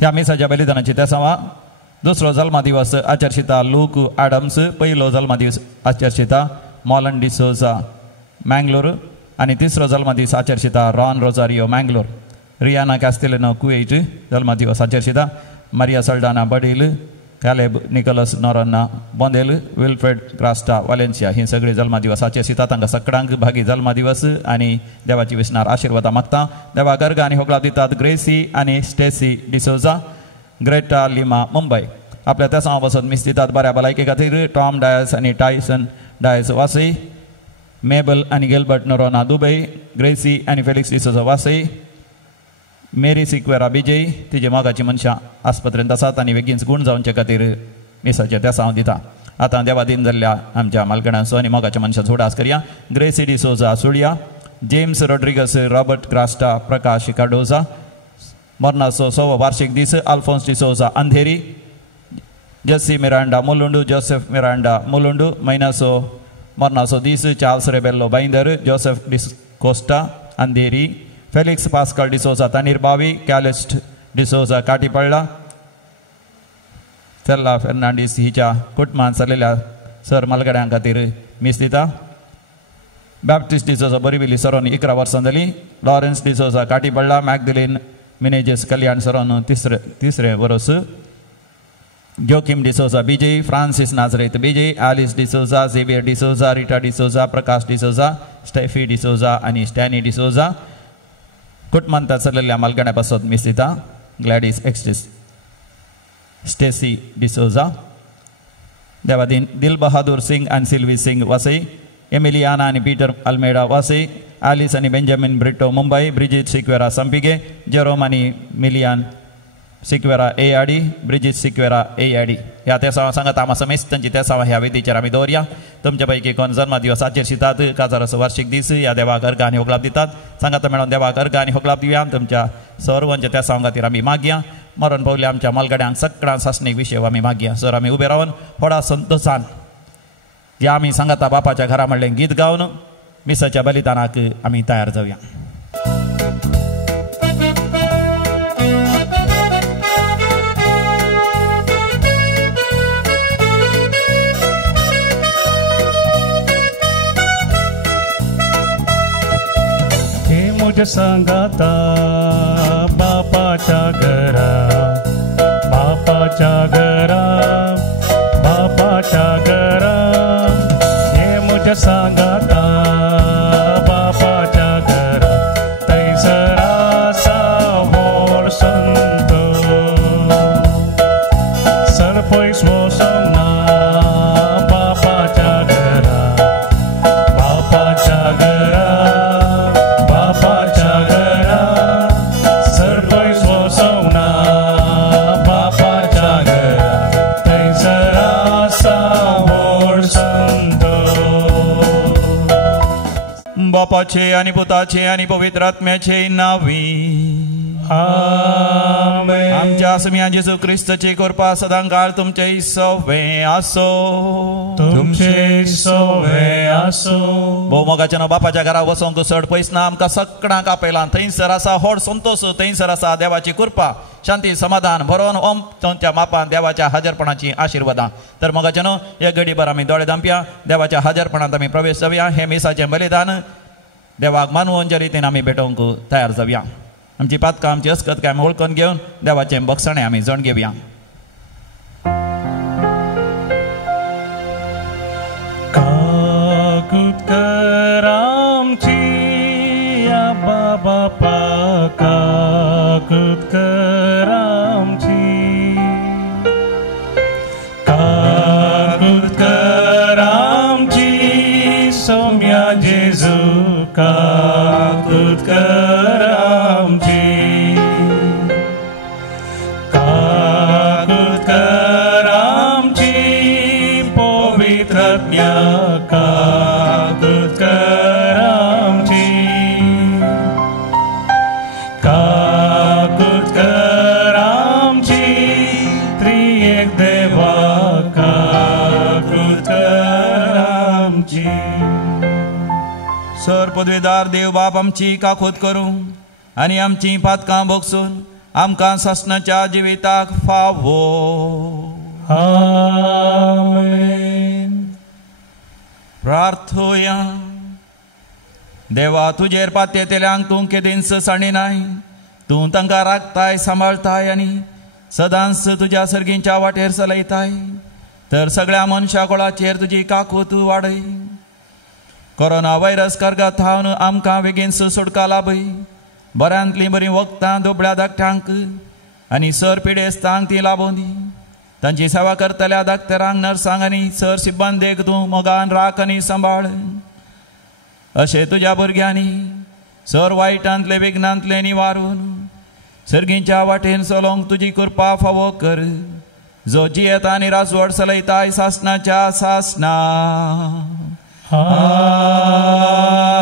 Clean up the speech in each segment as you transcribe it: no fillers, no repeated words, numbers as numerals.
ह्या मिसाच्या बलिदानाची त्यासावा दुसरो जल्मा दिवस आचर्शिता लूक ॲडम्स पहिलो जल्मा दिवस आचर्शिता मॉलन डिसोजा मँगलोर आणि तिसरो जल्मा दिवस आचर्शिता Ron Rosario Mangalore Riana Castelino Kuwait जल्मा दिवस आचर्शिता मारिया सल्डाना बडील कॅलेब निकोलस नॉरना बोंदेल विल्फ्रेड क्रास्टा वालेन्सिया ही सगळी जल्मा दिवस आचर्शिता तांकां सगळ्यांक भागी जल्मा दिवस आणि देवाची विस्नार आशीर्वादा मागता देवा गर्ग आणि होगला दितात ग्रेसी आणि Stacy D'Souza Greta Lima Mumbai आपल्या त्या समापासून मिस दितात बऱ्या भलायके खातीर टॉम डायस आणि टायसन डायस वासई मेबल आणि गिल्बर्ट नोरोना दुबई ग्रेसी आणि फेलिक्स डिसोजा वासई मेरी सिक्वेरा बिजय तिजे मोगाची मनशां आस्पत्रेंत आसात आनी बेगीनच गुण जावचे खातीर मिसाचे त्या सांव दिता आतां देवा दिन जाल्ल्या आमच्या मालकणांचो आनी मोगाच्या मनशां जोडास करया ग्रेसी डिसोजा सुळिया James Rodrigues Robert Crasta Prakash Cardoza मरनाचो 6वो वार्षिक दीस Alphonse D'Souza Andheri Jessy Miranda मुलुंडू जोसेफ मिरांडा मुलुंडू महिनाचो मरनाचो दीस Charles Rebello Bhayandar Joseph D'Costa Andheri Felix Pascal D'Souza Tannirbhavi Calist D'Souza Katipalla सेल्ला फेर्नांडीस हिच्या कुटुंबांत जाल्लेल्या सर मालगड्यां खातीर मीस दिता बॅप्टिस्ट डिसोजा बरिविली सरोन 11 वर्सां जाली लॉरेन्स डिसोजा काटीपळ्ळा मॅगदलिन मिनेजेस कल्याण सरोन तिसरे वर्स जोकिम डिसोजा बीजे फ्रांसिस नाझरेत बीजे Alice D'Souza Xavier D'Souza Rita D'Souza Prakash D'Souza Steffi D'Souza आणि स्टॅनी डिसोजा कुटुंबांत चल्लेल्या मालगड्यापासून मिस दिता ग्लॅडिस एक्स्टिस स्टेसी डिसोजा देवादीन दिल बहादूर सिंग आणि सिल्वी सिंग वासई एमिलियाना आणि पीटर अल्मेडा वासई एलिस आणि Benjamin Brito Mumbai Bridget Sequeira Sampige Jerome आणि मिलियान सिक्वेरा एआडी ब्रिजिट सिक्वेरा एआडी ह्या त्या सांगत आम्हा समेत त्यांची त्या ह्या वेदीचेर आमी दवरया तुमच्या पैकी कोण जन्म दिवसाचेर शितात काजाराचो वार्षिक दीस ह्या देवाक अर्घ आनी होगलाप दितात सांगात मेळोन देवाक अर्घ आनी होगलाप दिवया तुमच्या सर्वांच्या त्या खातीर आमी मागया मरण पावल्या आमच्या मालगड्यांक सगळ्यां सासणीक विशय आमी मागया सर आमी उबे रावन थोडा संतोषान जे आमी सांगता बापाच्या घरा म्हणलें गीत गावन मिसाच्या बलिदानाक आमी तयार जावया सांगाता बापाच्या घरा हे मुझे सांगाता बापाच्या घरा तैसरा सावोळ संत सरपैस वसना बापाच्या घरा बापाचे आणि पुताचे आणि पवित्र आत्म्याचे नावी आमेन आमच्या आसमिया येशू ख्रिस्ताची कृपा सदांकाळ तुमचे सवे आसो भोवमोगाच्या बापाच्या घरा वसोंक चड पयस ना आमकां सगळ्यांक आपयला थंयसर आसा व्हड संतोष थंयसर आसा देवाची कृपा शांती समाधान भरोवन ओम तुमच्या मापान देवाच्या हजरपणाची आशीर्वादां तर मोगाच्या न्हू एक घडीभर आमी दोळे धांपया देवाच्या हजरपणांत आमी प्रवेश जावया हे मिसाचें बलिदान देवाक मानवून ज्या रितीन आमी भेटोवंक तयार जावया आमची पातकां आमची अस्कत काय आमी वळखून घेवन देवाचें बक्षणें आमी जण घेवया पदवीदार देव बाप आमची काकूत करूं आनी आमची पातकां भोगसून आमकां ससनाच्या जिविताक फावो. आमेन. प्रार्थोया. देवा तुजेर पातयेतल्यांक तूं केदींच साणिनाय. तूं तांकां राखताय सांबाळताय आनी सदांच तुज्या सर्गींच्या वाटेर चलयताय. तर सगळ्या मनशा कुळाचेर तुजी काकूत वाडय. कोरोना व्हायरस कर्गात थावन आमकां बेगीनच सुटका लाभय. बऱ्यांतलीं बरीं वखदां दोबळ्या धाकट्यांक आनी सर पिडेस्तांक ती लाभोवन दी. तांची सेवा करतल्या धाकटेरांक नर्सांक आनी सर सिब्बंदेक तूं मोगान राख आनी सांबाळ. अशें तुज्या भुरग्यांनी सर वायटांतले विघ्नांतले निवारून सर्गींच्या वाटेन चलोंक तुजी कृपा फावो कर. जो जियेत आनी राजवट चलयताय सासनाच्या सासना.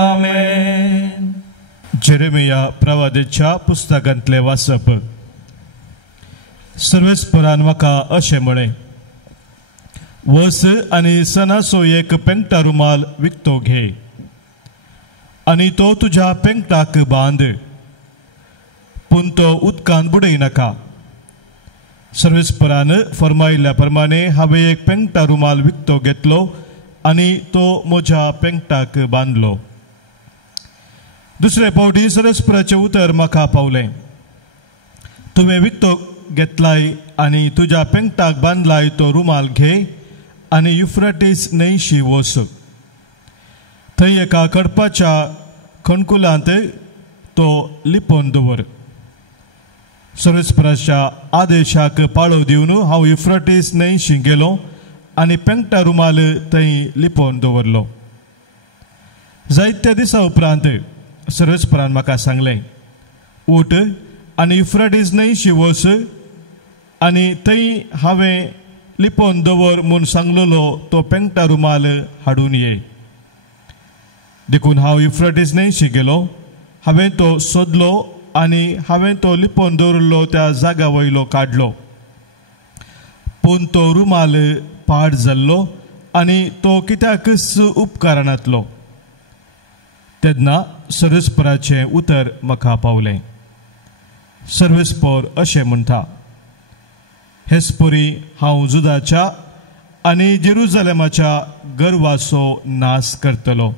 आमेन. जेरेमिया प्रवादीच्या पुस्तकांतले वाचप. सर्वेस्परान म्हाका अशें म्हळें, वस आनी सणाचो एक पेंगटा रुमाल विकतो घे आनी तो तुज्या पेंगटाक बांद, पूण तो उदकान बुडय नाका. सर्वेस्परान फरमायिल्ल्या प्रमाणे हांवें एक पेंगटा रुमाल विकतो घेतलो आनी तो म्हज्या पेंगटाक बांदलो. दुसरे फावटी सर्वेस्पराचें उतर म्हाका पावलें, तुवें विकतो घेतलाय आनी तुज्या पेंगटाक बांदलाय तो रुमाल घे आनी युफ्राटीस न्हंयशी वच. थंय एका कडपाच्या खणकुलांत तो लिपोवन दवर. सर्वेस्पराच्या आदेशाक पाळो दिवन हांव युफ्राटीस न्हंयशी गेलो आनी पेंगटा रुमाल थंय लिपोवन दवरलो. जायत्या दिसा उपरांत सर्वेस्परान म्हाका सांगलें, उठ आनी युफ्राटीस न्हंयशी वच आनी थंय हांवें लिपोवन दवर म्हूण सांगलेलो तो पेंगटा रुमाल हाडून ये. देखून हांव युफ्राटीस न्हंयशी गेलो. हांवें तो सोदलो आनी हांवें तो लिपोवन दवरलो त्या जाग्या वयलो काडलो. पूण तो रुमाल पाड जाल्लो आनी तो कित्याकच उपकारणांतलो. तेन्ना सर्वेस्पराचें उतर म्हाका पावलें. सर्वेस्पर अशें म्हणटा, हेस्परी हांव जुदाच्या आनी जेरुजलेमाच्या गर्वाचो नाश करतलो.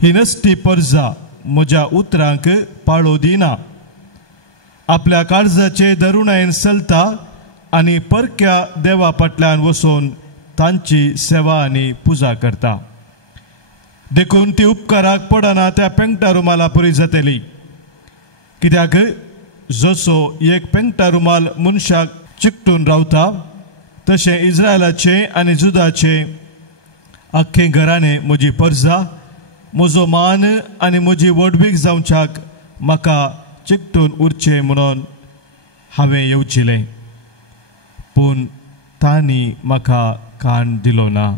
ही नसती पर्जा म्हज्या उतरांक पाळो दिना. आपल्या काळजाचे दरुणायेन चलता आनी परक्या देवा फाटल्यान वचून तांची सेवा आनी पुजा करता. देखून ती उपकाराक पडना त्या पेंगटा रुमाला परी जातली. कित्याक जसो एक पेंगटा रुमाल मनशाक चिकटून रावता, तशें इस्रायलाचे आनी जुदाचे आख्खे घराणे म्हजी पर्जा, म्हजो मान आनी म्हजी वडवीक जावच्याक म्हाका चिकटून उरचें म्हणून हांवें येवचिलें. पूण तांणी म्हाका कान दिलो ना.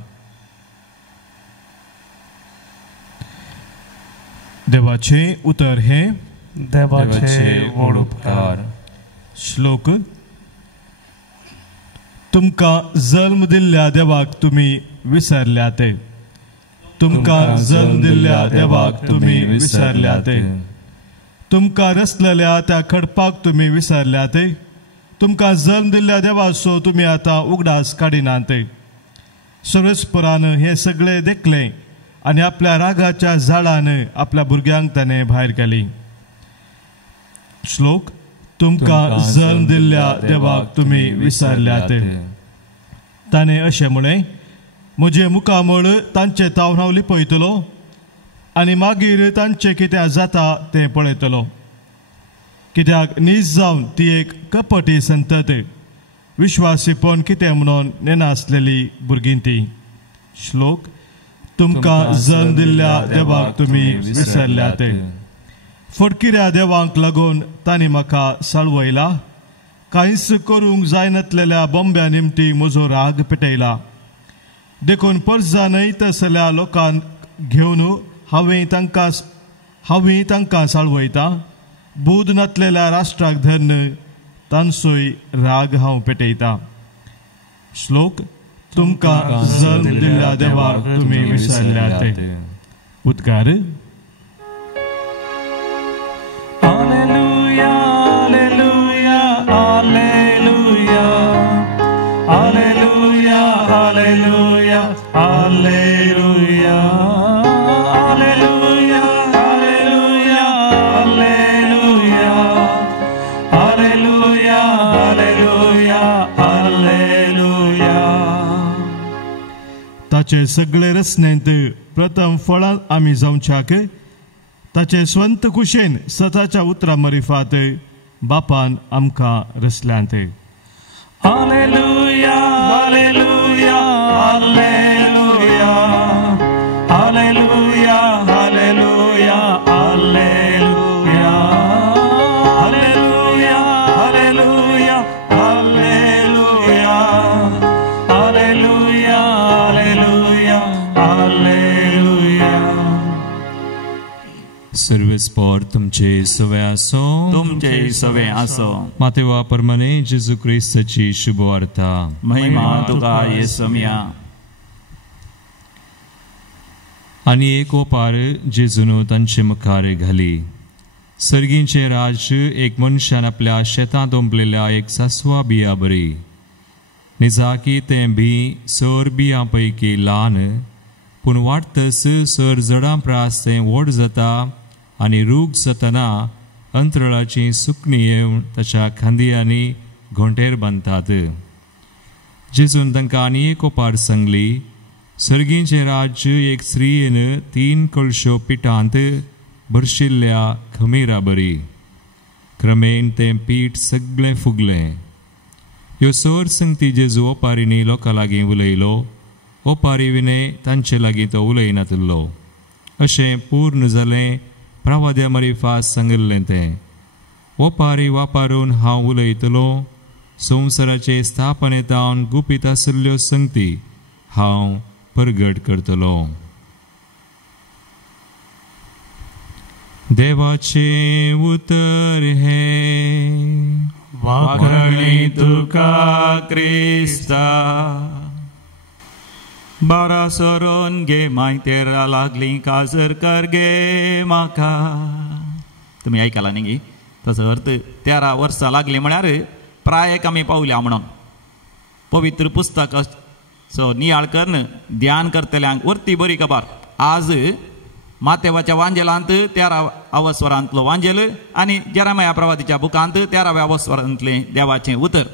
देवाचें उतर हें. देवाचे व्हड उपकार. श्लोक. तुमकां जल्म दिल्ल्या देवाक तुमी विसरल्यात. तुमकां जल्म दिल्ल्या देवाक तुमी विसरल्यात. तुमकां रचलेल्या त्या खडपाक तुमी विसरल्यात. तुमकां जल्म दिल्ल्या देवाचो तुमी आतां उगडास काडिनात. सर्वेस्परान हें सगळें देखलें आनी आपल्या रागाच्या झाडान आपल्या भुरग्यांक ताणें भायर गेली. श्लोक. तुमकां जल्म दिल्ल्या देवाक तुमी विसरल्यात. ताणें अशें म्हळें, म्हजे मुखामळ तांचे तावन हांव लिपयतलो आनी मागीर तांचें कितें जाता तें पळयतलो. कित्याक नीज जावन ती एक कपटी संतत, विश्वासीपण कितें म्हणून नेनासलेली भुरगीं ती. श्लोक. तुमकां जल्म दिल्ल्या देवाक तुमी विसरल्यात. फडकिऱ्या देवांक लागून तांणी म्हाका साळवयला. कांयच करूंक जायनासलेल्या बोंब्या निमती म्हजो राग पेटयला. देखून पर्जा न्हयत आसलेल्या लोकांक घेवन हांवें तांकां साळवयता. बूद नासलेल्या राष्ट्राक धरून तांचोय राग हांव पेटयता. श्लोक. तुमकां जल्म दिल्ल्या देवाक तुमी विसरल्यात. उद्गार. Alleluia, alleluia. Alleluia, Alleluia, Alleluia, Alleluia, Alleluia, Alleluia, Alleluia, Alleluia, Alleluia. ताचे सगळे रचनेंत प्रथम फळां आमी जावच्याक ताचे स्वंत कुशेन सताच्या उतरां मरिफात बापान आमकां रचल्यांत. Alleluia, Alleluia, Alleluia, Alleluia, Alleluia, Alleluia, Alleluia, Alleluia, Alleluia, Alleluia, Alleluia, Alleluia. सर्विस पर तुमचे सवे असो. तुमचे सवे असो. मातेवा परमाने जेजू ख्रिस्ताची शुभ वार्ता. महिमा तुका येसुमिया. आणि एक ओपार जेजून तांचे मुखार घाली. सर्गींचे राज एक मनशान आपल्या शेतांत ओंपलेल्या एक सासवा बिया बरी. निजाकी तें बी सर बियां पैकी ल्हान, पूण वाडटस सर जडां प्रास तें व्हड जाता आनी रूग जातना अंतराळाची सुकणी येवन ताच्या खांदयांनी घोंटेर बांदतात. जेजून तांकां आनी एक ओपार सांगली. सर्गींचे राज्य एक स्त्रीयेन 3 कळश्यो पिठांत भरशिल्ल्या खमीरा बरी. क्रमेण तें पीठ सगळें फुगलें. ह्यो सर संगती जेजू ओपारींनी लोकां लागीं उलयलो. ओपारी विने तांचे लागीं तो उलयनातलो. अशें पूर्ण जालें प्रवाद्या मरिफास सांगिल्लें तें. ओपारी वापरून हांव उलयतलो. संवसाराचे स्थापनेतावन गुपीत आशिल्ल्यो संगती हांव परगट करतलो. देवाचे उतर हे वाखणी तुका क्रिस्ता. बारा सरून गे मायतेरा लागली काजर कर गे म्हाका. तुम्ही ऐकाला न्ही ताचो अर्थ 13 वर्सां लागली म्हळ्यार प्रायेक आमी पावल्या म्हणून. पवित्र पुस्तक सो नियाळ करून ध्यान करतल्यांक वर्ती बरी खबर. आज मातेवाच्या वांजेलांत 13व्या स्वरांतलो वांजेल आनी जेरामाया प्रवादीच्या बुकांत 13व्या स्वरांतलें देवाचें उतर.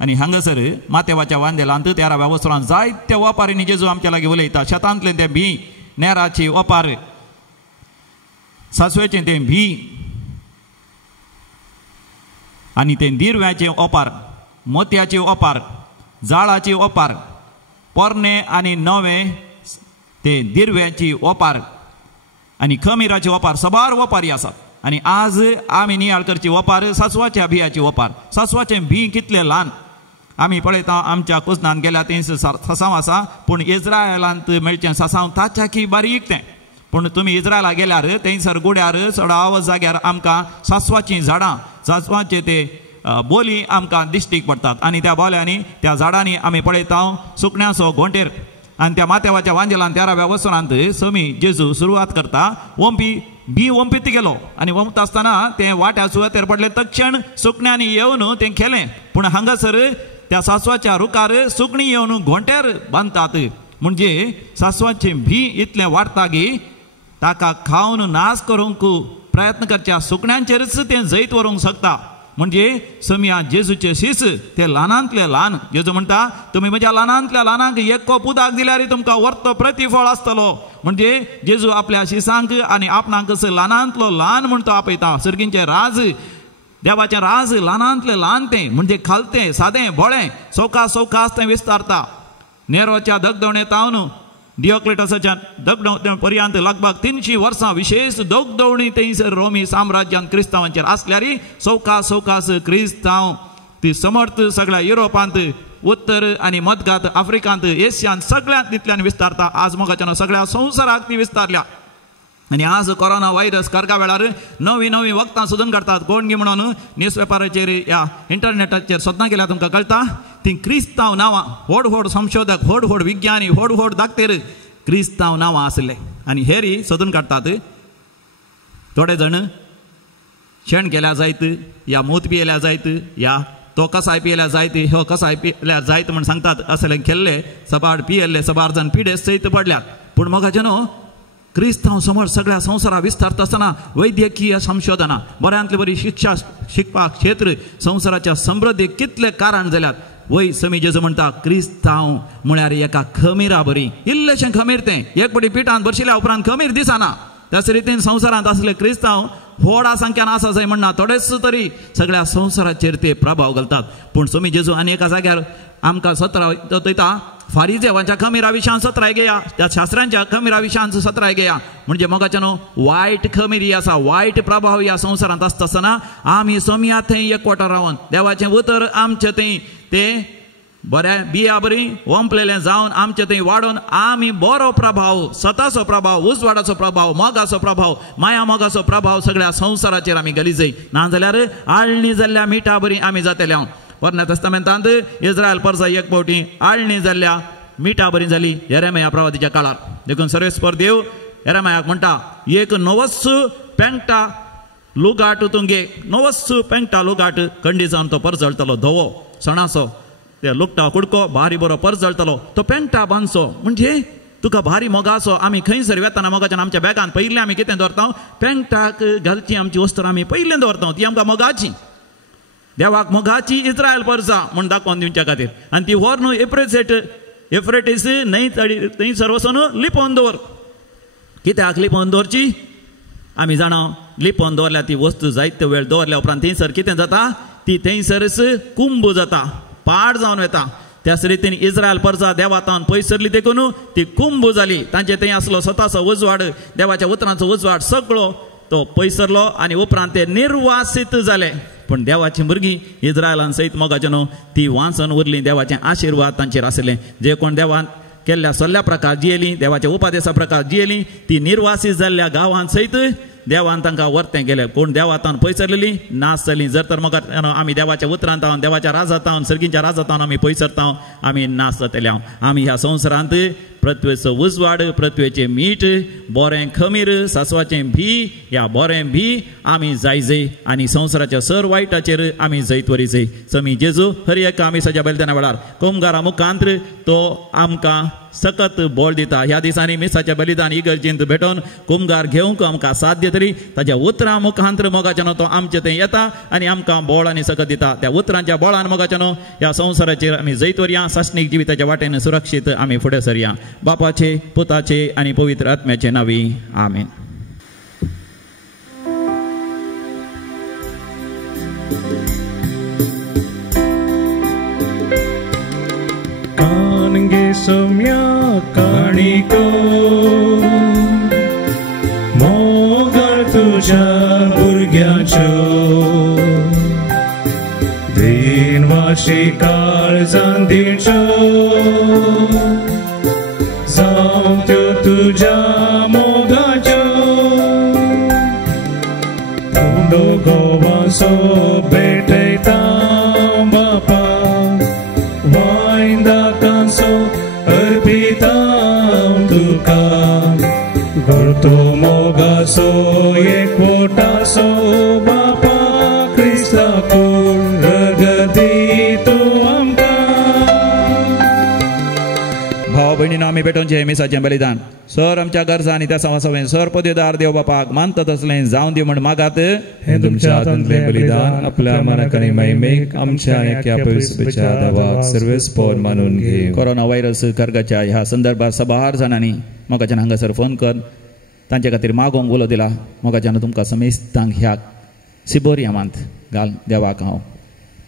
आनी हांगासर मातेवाच्या वांजेलांत 13व्या वस्त्रांत जायत्या ओपारींनी जेजू आमच्या लागीं उलयता. शेतांतलें तें भी, नेराची ओपार, सासवेचें तें भी, आनी तें दिरव्याचें ओपार, मोतयाचें ओपार, जाळाची ओपार, पोरणे आनी नवे तें दिरव्याची ओपार आनी खमीराची ओपार, सबार ओपारी आसात. आनी आज आमी नियाळ करची ओपार सासवाच्या बियाची ओपार. सासवाचें भी कितलें ल्हान. आमी पळयता आमच्या कुजनान गेल्या थंय सासांव आसा, पूण इज्रायलांत मेळचें सासांव ताच्या की बारीक तें. पूण तुमी इज्रायला गेल्यार थंयसर गुड्यार चडाव जाग्यार आमकां सासवाचीं झाडां, सासवाचे ते बोली आमकां दिश्टीक पडटात. आनी त्या बोल्यांनी त्या झाडांनी आमी पळयता सुकण्याचो घोंटेर. आनी त्या मातेवाच्या वांजेलांत 13व्या वस्त्रांत समी जेजू सुरवात करता. बी ओंपीत गेलो आनी ओंपता आसतना तें वाट्या सुवातेर पडलें. तक्षण सुकण्यांनी येवन तें केलें. पूण हांगासर त्या सासवाच्या रुखार सुकणी येवन घोंटेर बांदतात. म्हणजे सासवाचें भी इतलें वाडटा की ताका खावन नाश करूंक प्रयत्न करच्या सुकण्यांचेरच तें जैत व्हरूंक शकता. म्हणजे समिया जेजूचे शीस ते ल्हानांतले ल्हान. जेजू म्हणटा तुमी म्हज्या ल्हानांतल्या ल्हानांक एक कोप उदक दिल्यार तुमकां वर्तो प्रतिफळ आसतलो. म्हणजे जेजू आपल्या शिसांक आनी आपणाक कसो ल्हानांतलो ल्हान म्हण तो आपयता. सर्गींचे राज, देवाचें राज ल्हानांतलें ल्हान तें. म्हणजे खालतें सादें बोळें सवकास तें विस्तारता. नेरोच्या दगदवणेतावन डियोक्लेटसाच्या दगदवणे पर्यंत लगभग 300 वर्सां विशेष दगदवणी थंयसर रोमी साम्राज्यांत क्रिस्तांवांचेर आसल्यार सवकास क्रिस्तांव ती समर्थ सगळ्या युरोपांत, उत्तर आनी मध्यात आफ्रिकांत, एशियांत सगळ्यांत तितल्यान विस्तारता. आज मोगाच्यान सगळ्या संवसाराक ती विस्तारल्या. आनी आज कोरोना व्हायरस करगा वेळार नवी वखदां सोदून काडटात. कोण गे म्हणून न्यूजपेपराचेर या इंटरनेटाचेर सोदना केल्यार तुमकां कळटा ती क्रिस्तांव नांवां, व्हड संशोधक, व्हड विज्ञानी, व्हड दाखतेर क्रिस्तांव नांवां आसले. आनी हेरी सोदून काडटात. थोडे जाण शेण केल्या जायत, या मोत पियेल्या जायत, या तो कसाय पियल्यार जायत हो कसाय पियल्यार जायत म्हण सांगतात असले केल्ले सबार पियल्ले सबार जण पिडे सयत पडल्यात पूण मोगाचे न्हू क्रिस्तांव समोर सगळ्या संवसारा विस्तारता आसतना वैद्यकीय संशोधना बऱ्यांतली बरी शिक्षा शिकपाक क्षेत्र संवसाराच्या समृद्धीक कितले कारण जाल्यात वय समी जेजू म्हणटा क्रिस्तांव म्हळ्यार एका खमीरा बरी इल्लेशें खमीर तें एक पटी पिठान भरशिल्ल्या उपरांत खमीर दिसना त्याच रितीन संवसारांत असले क्रिस्तांव व्हडा संख्यान आसा जंय म्हणना थोडेच तरी सगळ्या संवसाराचेर ते प्रभाव घालतात पूण समी जेजू आनी एका जाग्यार आमकां 17 तयता फारिजेवांच्या खमीरा विशयान 17 घेया त्या शास्त्रांच्या खमीरा विशयान 17 घेया म्हणजे मोगाच्या न्हू वायट खमीर आसा वायट प्रभाव ह्या संवसारांत आसता आसतना आमी सोम्या थंय एकवटार रावन देवाचें उतर आमचें थंय तें बऱ्या बिया बरी ओंपलेलें जावन आमचे थंय वाडोवन आमी बरो प्रभाव सताचो प्रभाव उजवाडाचो प्रभाव मोगाचो प्रभाव माया मोगाचो प्रभाव सगळ्या संवसाराचेर आमी घाली जाय नाजाल्यार आळणी जाल्ल्या मिठा बरी आमी जातले पोरण्या तस्तामेंतांत इस्रायल परसा एक फावटी आळणी जाल्ल्या मिठा बरी जाली येरेमिया प्रवादीच्या काळार देखून सर्वेस्पर देव येरेमियाक म्हणटा एक नवस पेंगटा लुगाट तुंगे नवस पेंगटा लुगाट खंडी जावन तो परजळटलो धवो सणाचो ते लुगटा कुडको भारी बरो परजळटलो तो पेंगटा बांदचो म्हणजे तुका भारी मोगाचो आमी खंयसर वेताना मोगाच्यान आमच्या बॅगान पयलीं आमी कितें दवरता पेंगटाक घालची आमची वस्त्र आमी पयलीं दवरता ती आमकां मोगाची देवाक मोगाची इस्रायल परसा म्हण दाखोवन दिवच्या खातीर आनी ती व्हर न्हू एफ्रेटीस न्हंय थंयसर वचून लिपोवन दवर कित्याक लिपोवन दवरची आमी जाणा लिपोवन दवरल्या ती वस्तू जायते वेळ दवरल्या उपरांत थंयसर कितें जाता ती थंयसरच कुंभ जाता पाड जावन वता त्याच रितीन इस्रायल परजा देवातान पयसरली देखून ती कुंभ जाली तांचे थंय आसलो स्वताचो उजवाड देवाच्या उतरांचो उजवाड सगळो तो पयसरलो आनी उपरांत ते निर्वासित जाले पण देवाची भुरगीं इस्रायलान सयत मोगाचे न्हू ती वांचून उरलीं देवाचें आशिर्वाद तांचेर आसलें जे कोण देवान केल्ल्या सल्ल्या प्रकार जियेलीं देवाच्या उपदेशा प्रकार जियेलीं ती निर्वासित जाल्ल्या गांवांत सयत देवान तांकां व्हरतें गेलें कोण देवातान पयसरलेलीं नाश जालीं जर तर मोगा आमी देवाच्या उतरांत हांव देवाच्या राजांत हांव सर्गींच्या राजांत आमी पयसरता आमी नाश जातले आमी ह्या संवसारांत पृथ्वेचो उजवाड पृथ्वेचें मीठ बोरें खमीर सासवाचें भी ह्या बोरें भी आमी जायजय आनी संवसाराच्या सर वायटाचेर आमी जैत वरिजय समी जेजू हर एका आमी सजा बलिदाना वेळार कुमगारा मुखांत तो आमकां सकत बोळ दिता ह्या दिसांनी मिसाच्या बलिदान इगर्जेंत भेटोवन कुमगार घेवंक आमकां साध्य तरी ताच्या उतरां मुखांतर मोगाच्यानो तो आमचे थंय येता आनी आमकां बोळ आनी सकत दिता त्या उतरांच्या बोळान मोगाच्यानो ह्या संवसाराचेर आमी जैत वरया सासणीक जिविताच्या वाटेन सुरक्षीत आमी फुडें सरया बापाचे पुताचे आनी पवित्र आत्म्याचे नांवी आमेन कानगे सोम्या काणिको मोगाळ तुझ्या भुरग्याच्यो दिनवाशी काळजान दिवच्यो जावं त्यो तुझ्या मोगाच्यो उंडो गोवाचो भेटयता बापा वायंदाकांचो अर्पिता तुका घरतो मोगाचो एकवटाचो बापा क्रिस्ताकूळ रगती तूं आमकां भाव भयणीनो आमी भेटोवचें मिसाचें बलिदान सर आमच्या गरजा आनी त्या संवसावें सर पदवीदार देव बापाक मानता तसलें जावं दिव म्हण मागात हे तुमच्या हातांतलें बलिदान आपल्या मनाक आनी महिमेक आमच्या एक्या पवित्रच्या देवाक सर्वेस्पोर मानून घे कोरोना व्हायरस कर्गाच्या ह्या संदर्भात 6 जाणांनी मोगाच्यान हांगासर फोन कर तांचे खातीर मागोवंक उलो दिला मोगाच्यान तुमकां समेस्तांक ह्या सिबोरियामांत घाल देवाक हांव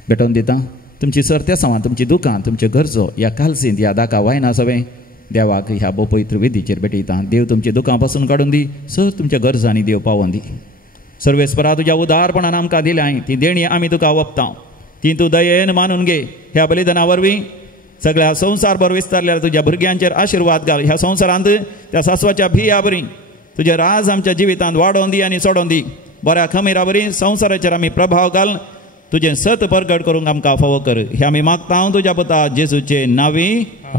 भेटोवन दिता तुमची सर्त्या सावन तुमची दुकान तुमच्यो गरजो ह्या कालसींत ह्या दाका वायना सवें देवाक ह्या पवित्र विधीचेर भेटयता देव तुमची दुकान पासून काडून दी सर तुमच्या गरजांनी देव पावोवन दी सर्वेस्परा तुज्या उदारपणान आमकां दिल्याय ती देणी आमी तुका वपता ती तूं दयेन मानून घे ह्या बलिदाना वरवीं सगळ्या संवसारभर विस्तारल्यार तुज्या भुरग्यांचेर आशिर्वाद घाल ह्या संवसारांत त्या सासवाच्या भिया बरी तुजें राज आमच्या जिवितांत वाडोवन दी आनी सोडोवन दी बऱ्या खमीरा बरी संवसाराचेर आमी प्रभाव घाल तुझे सत प्रकट करूंक आमकां फावो कर. हे आमी मागता तुज्या पुता जेजूचे नावी.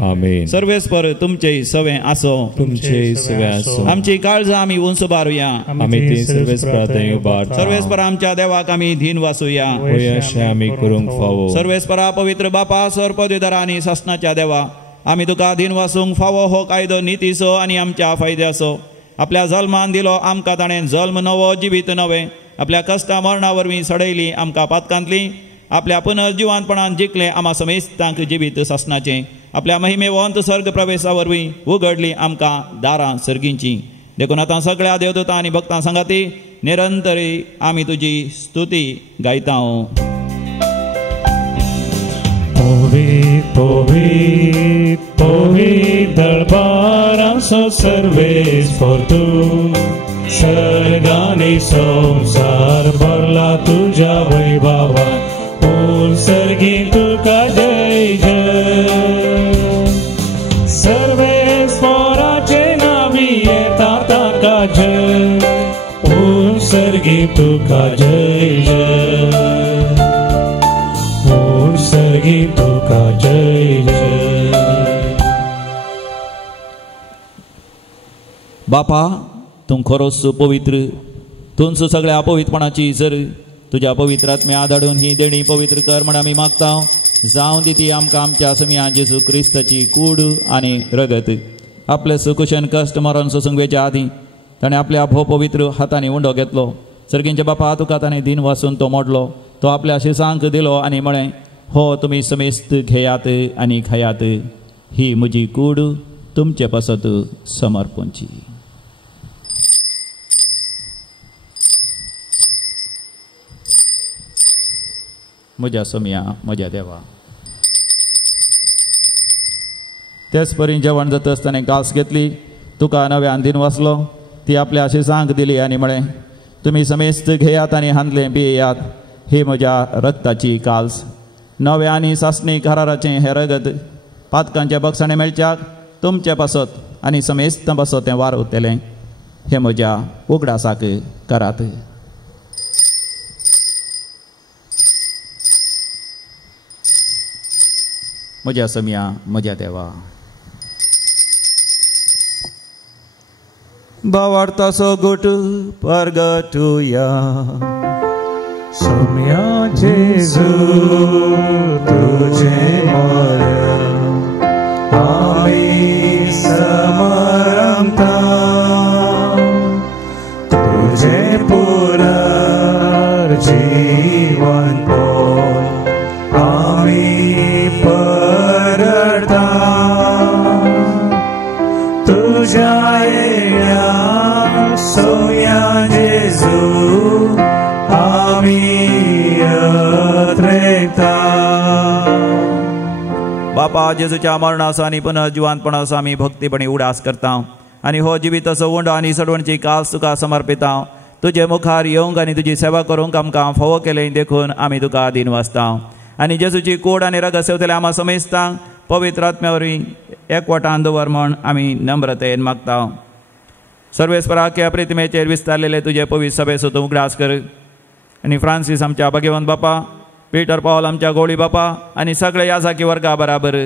आमेन. सर्वेस्पर तुमचे सवे आसो. तुमचे सवे आसो. आमची काळजां आमी उंच बारुया. आमी ती सर्वेस्परांतय उबारता. सर्वेस्पर आमच्या देवाक आमी धीन वासुया. होय अशें आमी करूंक फावो. सर्वेस्परा पवित्र बापा सर पदवीधर आनी शासनाच्या देवा आमी तुका धीन वासूंक फावो हो कायदो नितीचो आनी आमच्या फायद्याचो. आपल्या जल्मान दिलो आमकां ताणें जल्म नवो जिवीत नवे. आपल्या कश्टा मरणा वरवीं सडयली आमकां पातकांतली. आपल्या पुनर्जिवानपणान जिखलें आमा समेस्तांक जिवीत सासनाचें. आपल्या महिमेवंत सर्ग प्रवेशा वरवीं उगडली आमकां दारां सर्गींची. देखून आतां सगळ्या देवदूतां आनी भक्तां सांगाती निरंतरी आमी तुजी स्तुती गायता. Povit, povit, povit darbaraso Sarves fortun सर्गाने संसार भरला तुझ्या वैभवा. पूर्ण सर्गी तुका जय जय. सर्वेस पोराचे नावी येता ताका जय. पूर्ण सर्गी तुका जय जय. सर्गी तुका जय जय. बापा तू खरोच पवित्र. तूंच सगळ्या अपवित्रपणाची जर तुझ्या पवित्र आत्म्या आधाडून ही देणी पवित्र कर म्हण आमी मागता. जावं दी ती आमकां आमच्या समिया जेजू क्रिस्ताची कूड आनी रगत. आपले सुकुशन कश्ट मरण सोसूंक वेच्या आदीं ताणें आपल्या भोव पवित्र हातांनी उंडो घेतलो. सर्गींचे बापा तुका ताणें दिन वाचून तो मोडलो. तो आपल्या शिसांक दिलो आनी म्हळें हो तुमी समेस्त घेयात आनी खायात. ही म्हजी कूड तुमचे पासत समर्पणची. म्हज्या समिया म्हज्या देवा. तेच परी जेवण जातच ताणें कास घेतली. तुका नव्यान दिन वाचलो. ती आपल्या शिसांक दिली आनी म्हळें तुमी समेस्त घेयात आनी हांदले पियेयात. ही म्हज्या रक्ताची काल्स. नवे आनी सासणी कराराचें हें रगत पातकांच्या बक्षणे मेळच्याक तुमचे पासत आनी समेस्त पासत तें वार उरतलें. हे म्हज्या उगडासाक करात. म्हज्या समिया म्हज्या देवा. भावार्थाचो घोट परगटुया. सौम्या जेजू तुझे मरण आम्ही समरमता. तुझे पुनर्जीवन आम्ही परता. तुझ्या येण्या सौम्या जेजू बापा जेजूच्या मरणाचो आनी पुनर्जिवानपणाचो आमी भक्तीपणी उडास करता. आनी हो जिविताचो उंडो आनी सडवणची कास तुका समर्पिता. तुजे मुखार येवंक आनी तुजी सेवा करूंक आमकां फावो केलें देखून आमी तुका दिन वाचता. आनी जेजूची कूड आनी रगत सेवतले आमा समेस्तांक पवित्र आत्म्या वरवीं एकवटान दवर म्हण आमी नम्रतेन मागता. सर्वेस्पराके प्रितिमेचेर विस्तारलेले तुजे पवित्र सभेचो तूं उगडास कर. आनी फ्रांसीस आमच्या भाग्यवंत बापा, पीटर पॉल आमच्या गोळी बापा आनी सगळे याजाकी वर्गा बराबर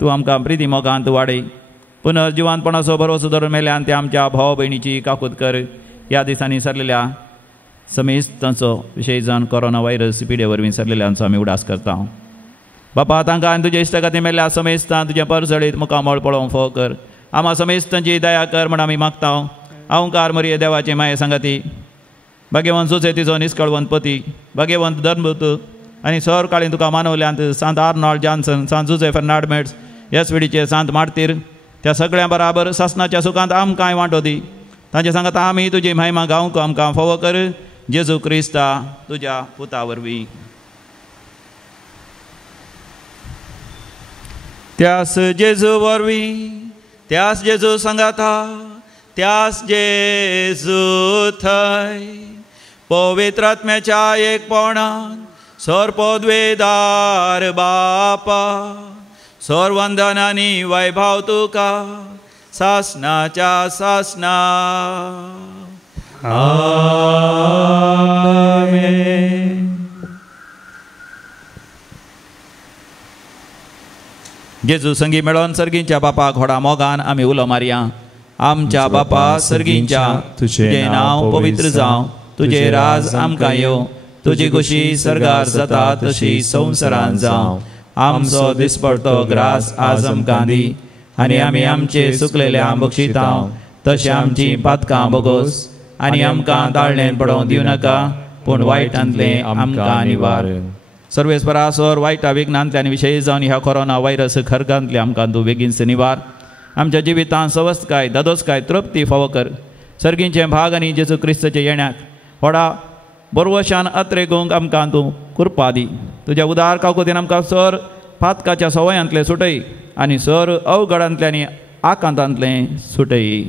तूं आमकां प्रिती मोगांत वाडय. पुनर्जिवानपणाचो भरोसो धरून मेल्यान ते आमच्या भाव भयणीची काकूत कर. ह्या दिसांनी सरलेल्या समेस्तांचो विशेश जावन कोरोना व्हायरस पिडे वरवीं सरलेल्यांचो आमी उडास करता. बापा तांकां आनी तुजे इश्टगती मेल्ल्या समेस्तां तुजें परसळीत मुखामळ पळोवंक फोव कर. आमा समेस्तांची दया कर म्हण आमी मागता. अवंकार मरिये देवाचे माये सांगाती, भाग्यवंत सुसेतीचो निश्कळवंत पती, भाग्यवंत धर्मदूत आनी सर काळीन तुका मानवल्यांत सांत आर्नॉल्ड जॉन्सन, सांत जुझे फर्नांडमेट्स, येसविडीचे सांत मार्तीर, त्या सगळ्यां बराबर सासनाच्या सुखांत आमकांय वांटो दी. तांचे सांगात आमी तुजी महिमा गावंक आमकां फावो कर. जेजू क्रिस्ता तुज्या पुता वरवीं. त्यास जेजू वरवीं, त्यास जेजू सांगाता, त्यास जेजू थंय पवित्र आत्म्याच्या एकपणान सर्वोद्वेदार बापा, सर्वंदनानी वैभव तुका सासनाच्या सासना. आमेन. जेजू संगी मेळोन सर्गींच्या बापाक व्हडा मोगान आमी उलो मारया. आमच्या बापा सर्गींच्या तुझे नांव पवित्र जावं, तुझे राज आमकां येवं, तुजी खुशी सर्गार जाता तशी संवसारांत जावं. आमचो दिसपडटो ग्रास आज आमकां दी, आनी आमी आमचे सुकलेल्या बक्षितांव, तशें आमची पातकां बोगोस, आनी आमकां दाळणेन पडोवंक दिवं नाका, पूण वायटांतले आमकां निवार. सर्वेस्परासोर वायटा विघ्नांतल्यान विशयी जावन ह्या कोरोना व्हायरस खरगांतले आमकां तूं बेगीनच निवार. आमच्या जिवितांत सवस्थकाय दादोसकाय तृप्ती फावो कर. सर्गींचे भाग आनी जेजू क्रिस्ताचे येण्याक व्हडा बरवशान अत्रेगोंक आमकां तूं कृपा दी. तुज्या उदार काकुतीन आमकां सर पातकाच्या सवयांतले सुटय, आनी सर अवघडांतले आकांतांतले सुटय.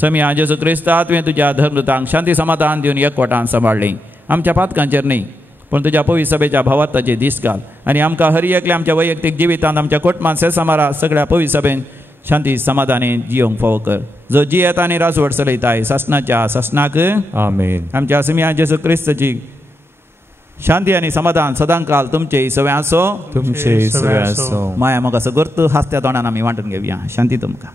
समिया जेजू क्रिस्ता तुवें तुज्या धर्मदूतांक शांती समाधान दिवन एकवटान सांबाळ्ळें. आमच्या पातकांचेर न्ही, पूण तुज्या पवित्र सभेच्या भावार्थाचेर दीस घाल, आनी आमकां हर एकल्या आमच्या वैयक्तीक जिवितांत आमच्या कुटुंबांत सेसामारा सगळ्या पवित्र सभेन शांती समाधानी जियोंक फावो कर. जो जियेत आनी राजवट चलयताय सासनाच्या सासनाक आमेन. आमच्या समिया जेजू क्रिस्ताची शांती आनी समाधान सदांकाल तुमचे सवय आसो, तुमचे सवय आसो. माया मोगा सगळं हास्त्या तोंडान आमी वांटून घेवया. शांती तुमकां.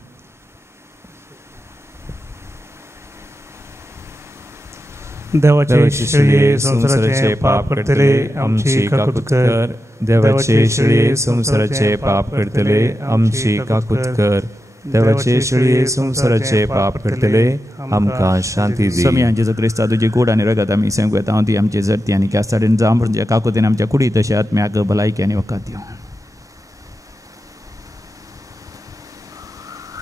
देवाचे शिळे संसाराचे पाप करतले आमची काकूत कर. देवाचे शिळे संसाराचे पाप करतले आमची काकूत कर. देवाचे शिळे संसाराचे पाप करतले आमकां शांती दी. समिया जेजू क्रिस्ता तुजी कूड आनी रगत आमी सेंक येता ती आमची जर्ती आनी क्यास्ताडीन जावं, म्हणजे काकुतीन आमच्या कुडी तशें आत्म्याक भलायकी आनी वखद दिवं.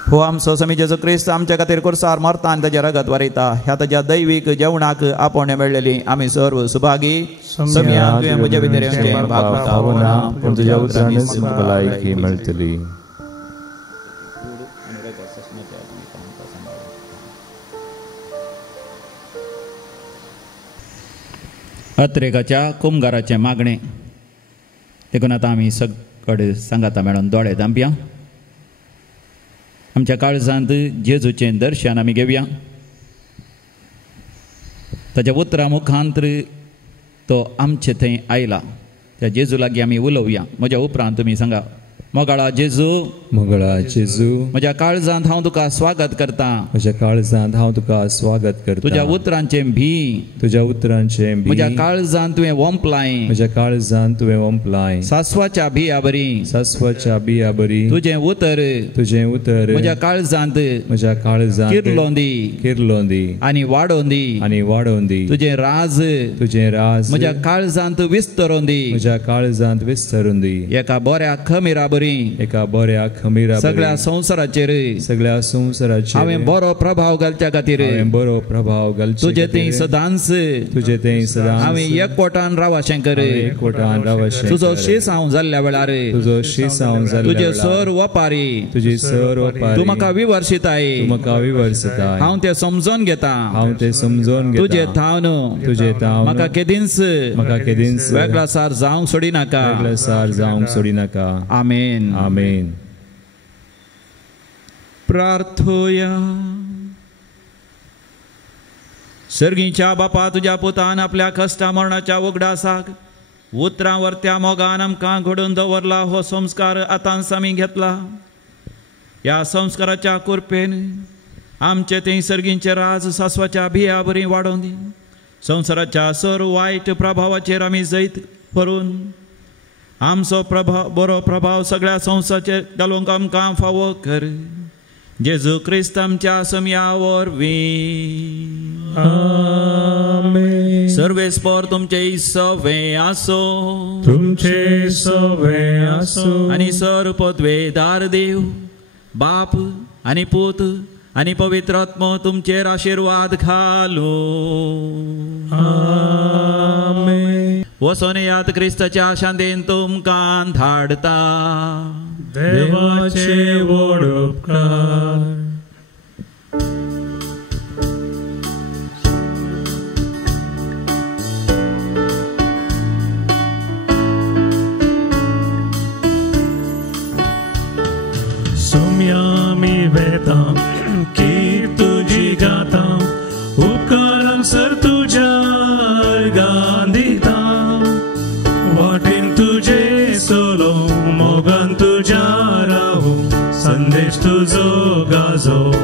हो आमचो समी जेजू क्रिस्त आमच्या खातीर कुर्सार मरता आनी ताजें रगत वरयता. ह्या ताज्या दैवीक जेवणाक आपोवणे मेळ्ळेली आमी सर्व सुभागी. समिया तुवें म्हजे भितर येवचें भागवता, पूण तुज्या उतरांनीच भलायकी मेळटली. अत्रेकाच्या कुमगाराचें मागणें देखून आतां आमी सगळे सांगाता मेळोन दोळे धांपया. आमच्या काळजांत जेजूचें दर्शन आमी घेवया. ताच्या उतरां मुखांतर तो आमचे थंय आयला. त्या जेजू लागीं आमी उलोवया. म्हज्या उपरांत तुमी सांगा, मोगाळा जेजू, मोगळा जेजू, म्हज्या काळजांत हांव तुका स्वागत करता. म्हज्या काळजांत हांव तुका स्वागत करता. तुज्या उतरांचें भी, तुज्या उतरांचें भी, म्हज्या काळजांत तुवें ओंपलाय. म्हज्या काळजांत तुवें ओंपलाय. सासवाच्या बिया बरी, सासवाच्या बिया बरी, तुजें उतर, तुजें उतर म्हज्या काळजांत म्हज्या काळजांत किरलों दी, किरलों दी, आनी वाडोवन दी, आनी वाडोवन दी. तुजें राज, तुजें राज म्हज्या काळजांत विस्तरोवन दी. म्हज्या काळजांत विस्तरून दी. एका बऱ्या खमीरा बरी, एका बऱ्या खमीरा सगळ्या संवसाराचेर, सगळ्या संवसाराचेर हांवें बरो प्रभाव घालच्या खातीर, हांवें बरो प्रभाव घालचे तुजे थंय सदांच, तुजे थंय सदांच हांवें एकवटान रावाशें कर. एकवटान रावाशें तुजो शीस हांव जाल्ल्या वेळार, तुजो शीस हांव जाल्ल्या तुजे वेळार, सर वपारी, तुजी सर वपारी, तूं म्हाका विवर्शिताय, तूं म्हाका विवर्सताय. हांव तें समजोन घेता. हांव तें समजोन घेता. तुजे थावन, तुजे थावन म्हाका केदींच, म्हाका केदींच वेगळासार जावंक सोडिनाका. वेगळासार जावंक सोडिनाका. आमेन. आमेन. प्रार्थोया. सर्गीच्या बापा, तुज्या पुतान आपल्या कश्टा मरणाच्या उगडासाक उतरां वर्त्या मोगान आमकां घडोवन दवरला. हो संस्कार आतांच आमी घेतला. ह्या संस्काराच्या कुरपेन आमचे थंय सर्गींचे राज सासवाच्या बिया बरी वाडोवन दी. संवसाराच्या सर वायट प्रभावाचेर आमी जैत करून आमचो बरो प्रभाव सगळ्या संवसाराचेर घालूंक आमकां फावो कर. जेजू क्रिस्त आमच्या समिया वरवीं. आमेन. सर्वेस्पर तुमचे सवे आसो, तुमचे सवे आसो, आनी सर पदवेदार देव बाप आनी पूत आनी पवित्र आत्मो तुमचेर आशिर्वाद घालो. आमेन. वसोन यात क्रिस्ताच्या शांतीन तुमकां धाडता. देवाचे व्हड उपकार. सोम्या मी वेता की तुझी गाता, उपकारांक सर तुझ्या गांदिता. तुझो गाजो